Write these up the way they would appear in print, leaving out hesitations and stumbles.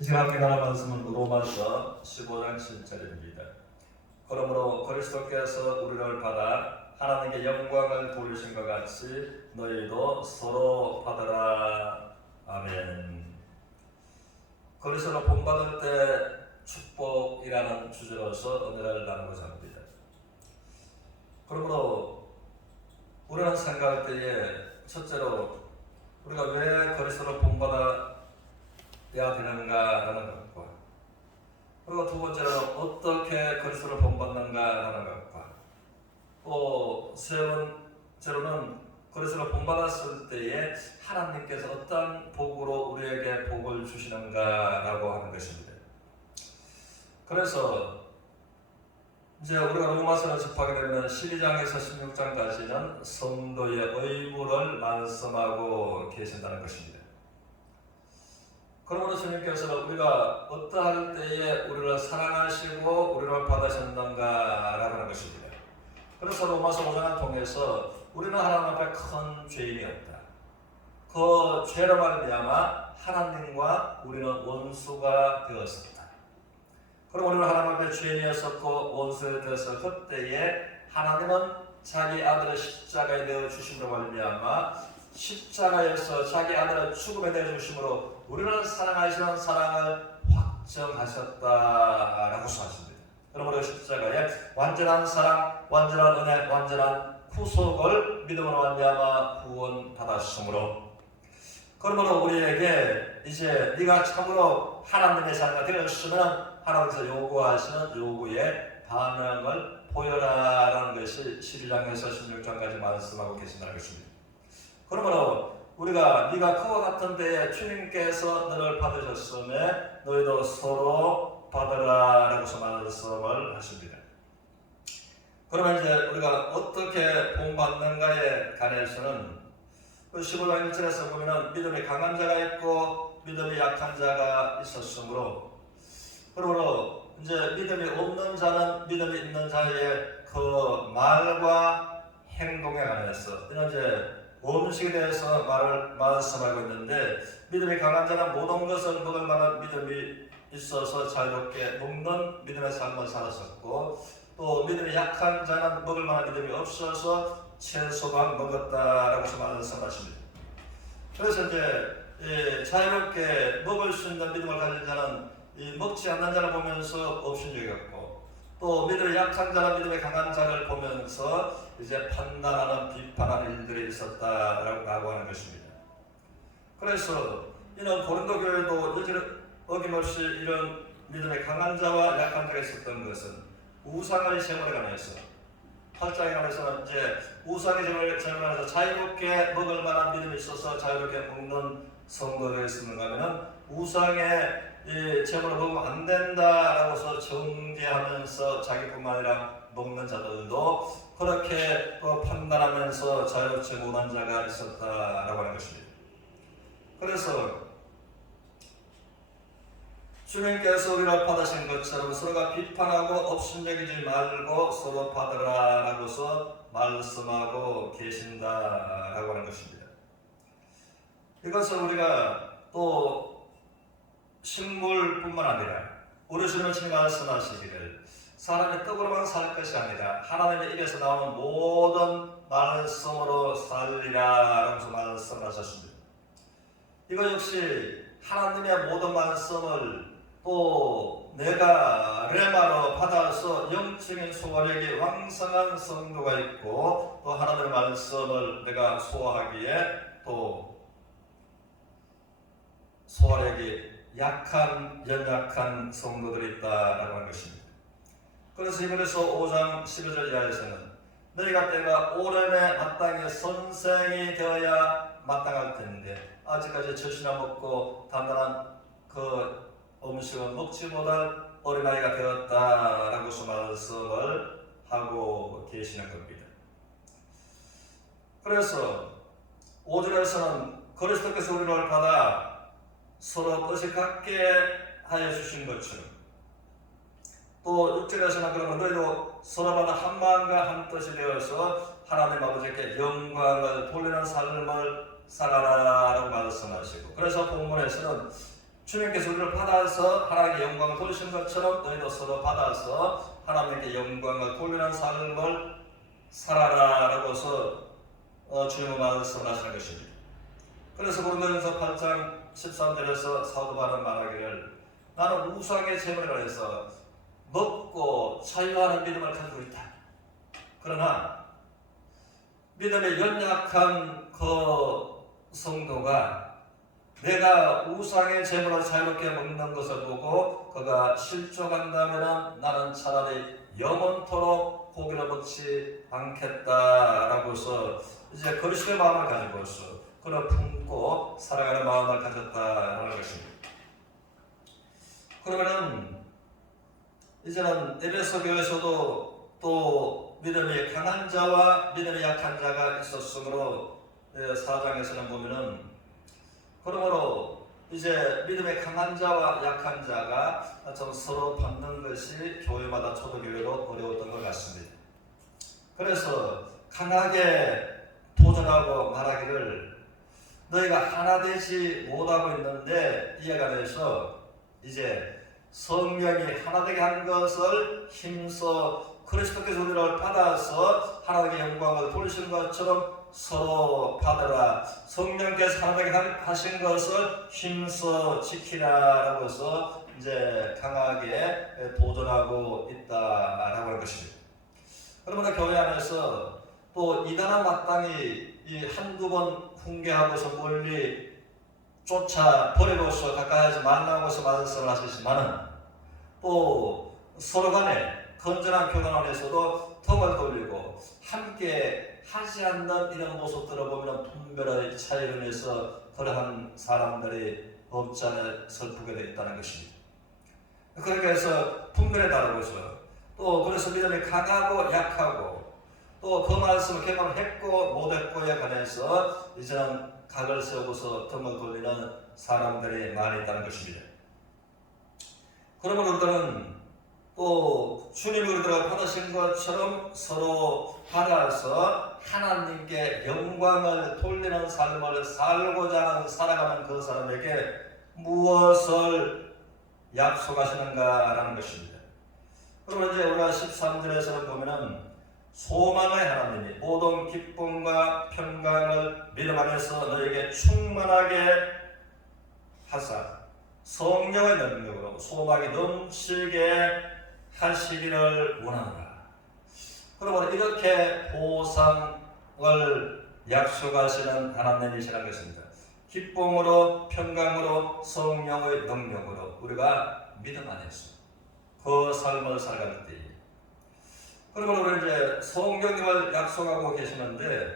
이 시간 함께 나눌 말씀은 로마서 15장 7절입니다. 그러므로 그리스도께서 우리를 받아 하나님께 영광을 돌리신 것 같이 너희도 서로 받으라. 아멘. 그리스도를 본받을 때 축복이라는 주제로서 은혜를 나누고자 합니다. 그러므로 우리는 생각할 때에 첫째로 우리가 왜 그리스도를 본받아야 되는가라는 것과, 그리고 두 번째로 어떻게 그리스도를 본받는가 하는 것과, 또 세 번째로는 그리스도를 본받았을 때에 하나님께서 어떤 복으로 우리에게 복을 주시는가라고 하는 것입니다. 그래서 이제 우리가 로마서를 접하게 되면 12장에서 16장까지는 성도의 의무를 말씀하고 계신다는 것입니다. 그러므로 주님께서는 우리가 어떠할 때에 우리를 사랑하시고 우리를 받으셨는가라고 하는 것입니다. 그래서 로마서 5장을 통해서 우리는 하나님 앞에 큰 죄인이었다. 그 죄로 말미암아 하나님과 우리는 원수가 되었습니다. 그럼 우리는 하나님 앞에 죄인이었었고 원수가 되었을 그때에 하나님은 자기 아들을 십자가에 내어 주심으로 말미암아 십자가에서 자기 아들을 죽음에 내어 주심으로 우리를 사랑하시는 사랑을 확정하셨다라고 말씀하십니다. 그러므로 십자가에 완전한 사랑, 완전한 은혜, 완전한 구속을 믿음으로 말미암아 구원받았으므로, 그러므로 우리에게 이제 네가 참으로 하나님의 자녀가 되었으면 하나님께서 요구하시는 요구에 반응을 보여라라는 것이 12장에서 16장까지 말씀하고 계신다는 것입니다. 그러므로 우리가 네가 그와 같은 때에 주님께서 너를 받으셨음에 너희도 서로 받으라라고서 말씀을 하십니다. 그러면 이제 우리가 어떻게 본받는가에 관해서는 15장 1절에서 보면 믿음이 강한 자가 있고 믿음이 약한 자가 있었으므로, 그러므로 이제 믿음이 없는 자는 믿음이 있는 자의 그 말과 행동에 관해서 이는 이제 음식에 대해서 말씀하고 있는데, 믿음이 강한 자는 모든 것을 먹을 만한 믿음이 있어서 자유롭게 먹는 믿음의 삶을 살았었고, 또 믿음이 약한 자는 먹을 만한 믿음이 없어서 채소만 먹었다라고 말씀하십니다. 그래서 이제 자유롭게 먹을 수 있는 믿음을 가진 자는 먹지 않는 자를 보면서 업신여겼고, 또 믿음이 약한 자는 믿음이 강한 자를 보면서 이제 판단하는 비판하는 일들이 있었다라고 하는 것입니다. 그래서 이는 고린도 교회도 어김없이 이런 믿음의 강한 자와 약한 자가 있었던 것은 우상의 제물에 관해서, 8장에 관해서는 이제 우상의 제물에 관해서 자유롭게 먹을 만한 믿음이 있어서 자유롭게 먹는 성도들이 있는가 하면 우상의 제물을 먹으면 안 된다라고서 정죄하면서 자기뿐만 아니라 먹는 자들도 그렇게 판단하면서 자유롭지 못한 자가 있었다라고 하는 것입니다. 그래서 주님께서 우리를 받으신 것처럼 서로가 비판하고 업신여기지 말고 서로 받으라라고서 말씀하고 계신다라고 하는 것입니다. 이것은 우리가 또 식물뿐만 아니라 우리 주님은 말씀하시기를 사람의 떡으로만 살 것이 아니라 하나님의 입에서 나오는 모든 말씀으로 살리라라고 말씀하셨습니다. 이거 역시 하나님의 모든 말씀을 또 내가 레마로 받아서 영적인 소화력이 왕성한 성도가 있고, 또 하나님의 말씀을 내가 소화하기에 또 소화력이 연약한 성도들이 있다라고 하는 것입니다. 그래서 히브리서 5장 12절 이하에서는 너희가 때가 오랜에 마땅히 선생이 되어야 마땅할 텐데 아직까지 젖이나 먹고 단단한 그 음식을 먹지 못할 어린아이가 되었다라고 말씀을 하고 계시는 겁니다. 그래서 5절에서는 그리스도께서 우리를 받아 서로 뜻이 같게 하여 주신 것처럼, 또 6절에서는 그러면 너희도 서로 받아 한 마음과 한 뜻이 되어서 하나님 아버지께 영광을 돌리는 삶을 살아라라고 말씀하시고, 그래서 본문에서는 주님께서 우리를 받아서 하나님께 영광을 돌리신 것처럼 너희도 서로 받아서 하나님께 영광을 돌리는 삶을 살아라라고서 주님의 말씀을 하시는 것입니다. 그래서 고린도전서 8장 13절에서 사도 바울은 말하기를 나는 우상의 제물을 해서 먹고 자유하는 믿음을 가지고 있다. 그러나 믿음에 연약한 그 성도가 내가 우상의 제물을 자유롭게 먹는 것을 보고 그가 실족한다면 나는 차라리 영원토록 고기를 먹지 않겠다라고서 이제 거리식의 마음을 가지고서 그를 품고 살아가는 마음을 가졌다라는 것입니다. 그러면은 이제는 에베소 교회에서도 또 믿음이 강한 자와 믿음이 약한 자가 있었으므로 4장에서는 보면은 그러므로 이제 믿음의 강한 자와 약한 자가 좀 서로 받는 것이 교회마다 초대교회도 어려웠던 것 같습니다. 그래서 강하게 도전하고 말하기를 너희가 하나 되지 못하고 있는데 이에 관해서 이제 성령이 하나 되게 한 것을 힘써 그리스도께서 우리를 받아서 하나님의 영광을 돌리신 것처럼 서로 받으라. 성령께서 하나 되게 하신 것을 힘써 지키라라고 해서 이제 강하게 도전하고 있다라고 하는 것입니다. 그러므로 교회 안에서 또 이단은 마땅히 이 한두 번 훈계하고서 멀리 쫓아 버리고서 가까이 하지 말라고 해서 말씀을 하시지만은 또 서로 간에 건전한 교단 안에서도 턱을 돌리고 함께 하지 않는 이런 모습들을 보면 분별의 차이로 인해서 그러한 사람들이 없지 않아 슬프게 되어 있다는 것입니다. 그렇게 해서 분별에 따르고서 또 그래서 믿음이 강하고 약하고 또 그 말씀을 경험했고 못했고에 관해서 이제는 각을 세우고서 턱을 돌리는 사람들이 많이 있다는 것입니다. 그러면 우리들은 또 주님이 우리들을 받으신 것처럼 서로 받아서 하나님께 영광을 돌리는 삶을 살고자 하는 살아가는 그 사람에게 무엇을 약속하시는가라는 것입니다. 그러면 이제 우리가 13절에서 보면은 소망의 하나님이 모든 기쁨과 평강을 믿음 안에서 너에게 충만하게 하사 성령의 능력으로 소망이 넘치게 하시기를 원하노라. 그러면 이렇게 보상을 약속하시는 하나님이시라는 것입니다. 기쁨으로 평강으로 성령의 능력으로 우리가 믿음 안에서 그 삶을 살아갈 때에 그러면 우리 이제 성령님을 약속하고 계시는데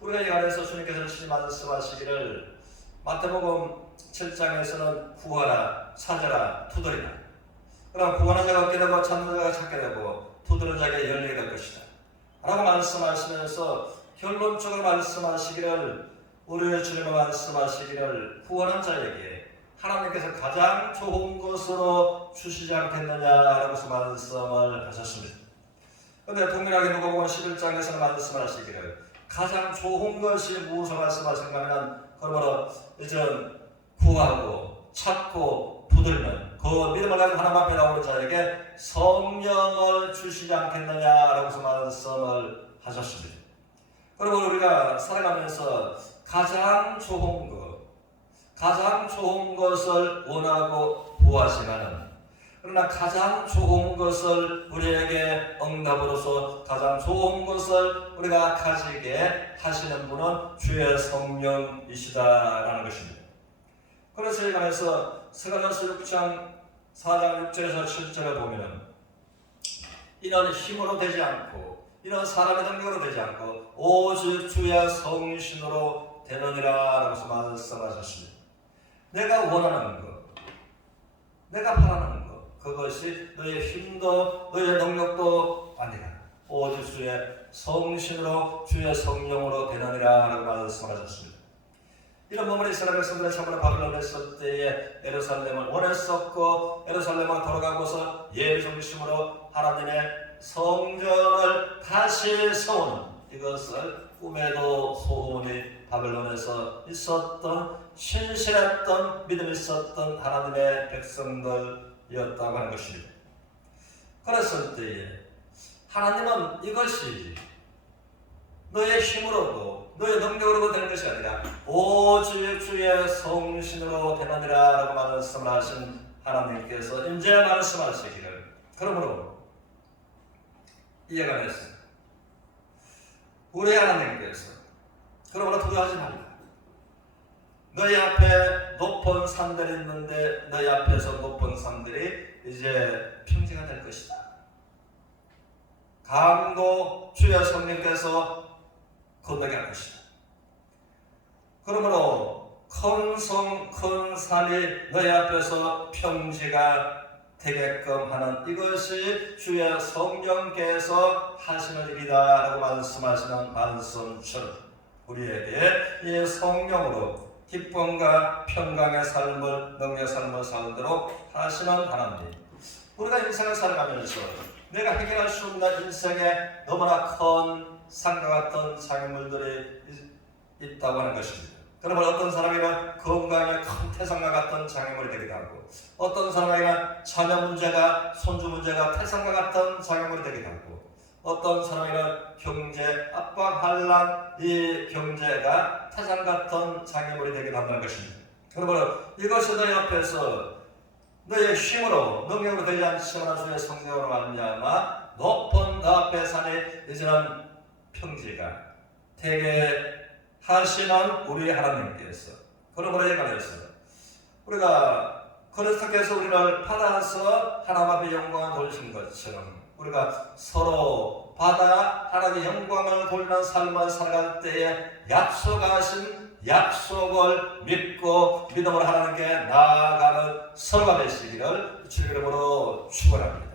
우리가 이 안에서 주님께서 말씀하시기를 마태복음 7장에서는 구하라, 찾아라, 두드리라. 그럼 구하는 자가 얻게 되고 찾는 자가 찾게 되고 두드리는 자에게 열리게 될 것이다 라고 말씀하시면서 결론적으로 말씀하시기를 우리의 주님이 말씀하시기를 구하는 자에게 하나님께서 가장 좋은 것으로 주시지 않겠느냐라고 말씀을 하셨습니다. 그런데 동일하게 누가복음 11장에서 말씀을 하시기를 가장 좋은 것이 무엇을 말씀하신가 하면 그러므로 이제 구하고 찾고 두드리는 그 믿음을 가지고 하나님 앞에 나오는 자에게 성령을 주시지 않겠느냐라고 말씀을 하셨습니다. 그러면 우리가 살아가면서 가장 좋은 것을 원하고 구하시나는 그러나 가장 좋은 것을 우리에게 응답으로서 가장 좋은 것을 우리가 가지게 하시는 분은 주의 성령이시다라는 것입니다. 그래서 이 관해서 스가랴서 6장 4장 6절에서 7절을 보면 이는 힘으로 되지 않고 이는 사람의 능력으로 되지 않고 오직 주의 성신으로 되느니라 라고 말씀하셨습니다. 내가 원하는 것, 내가 바라는 것 그것이 너의 힘도 너의 능력도 아니라 오직 주의 성신으로 주의 성령으로 되느니라 라고 말씀하셨습니다. 이런 부분이 이스라엘 백성들이 참으로 바벨론에 있을 때에 예루살렘을 원했었고 예루살렘으로 돌아가고서 예배 중심으로 하나님의 성전을 다시 세우는 이것을 꿈에도 소원이 바벨론에서 있었던 신실했던 믿음이 있었던 하나님의 백성들이었다고 하는 것입니다. 그랬을 때에 하나님은 이것이 너의 힘으로도 너의 능력으로도 되는 것이 아니라 오직 주의 성신으로 되느니라 라고 말씀을 하신 하나님께서 이제 말씀하시기를, 그러므로 이해가 됐습니다. 우리 하나님께서 그러므로 두려워하지 말라. 너희 앞에 높은 산들이 있는데 너희 앞에서 높은 산들이 이제 평지가 될 것이다. 강도 주의 성령께서 건너게 할 것이다. 그러므로 큰 성, 큰 산이 너희 앞에서 평지가 되게끔 하는 이것이 주의 성령께서 하시는 일이다 라고 말씀하시는 말씀처럼 우리에게 이 성령으로 기쁨과 평강의 삶을, 능력의 삶을 살도록 하시는 하나님, 우리가 인생을 살아가면서 내가 해결할 수 없는 인생에 너무나 큰 산과 같은 장애물들이 있다고 하는 것입니다. 그러면 어떤 사람에게는 건강에 큰 태산과 같은 장애물이 되기도 하고, 어떤 사람에게는 자녀 문제가, 손주 문제가 태산과 같은 장애물이 되기도 하고, 어떤 사람에게는 경제 압박, 환란, 이 경제가 태산 같은 장애물이 되기도 한다는 것입니다. 그러므로 이것이 너희 앞에서 너의 힘으로 능력으로 되지 않지만 주의 성령으로 말미암아 높은 너 앞에 산에 이제는 평지가 되게 하시는 우리 하나님께서, 그러므로 예가되었어요. 우리가 그리스도께서 우리를 받아서 하나님 앞에 영광을 돌리신 것처럼 우리가 서로 받아 하나님의 영광을 돌리는 삶을 살아갈 때에 약속하신 약속을 믿고 믿음으로 하나님께 나아가는 서로가 되시기를 주의 이름으로 축원합니다.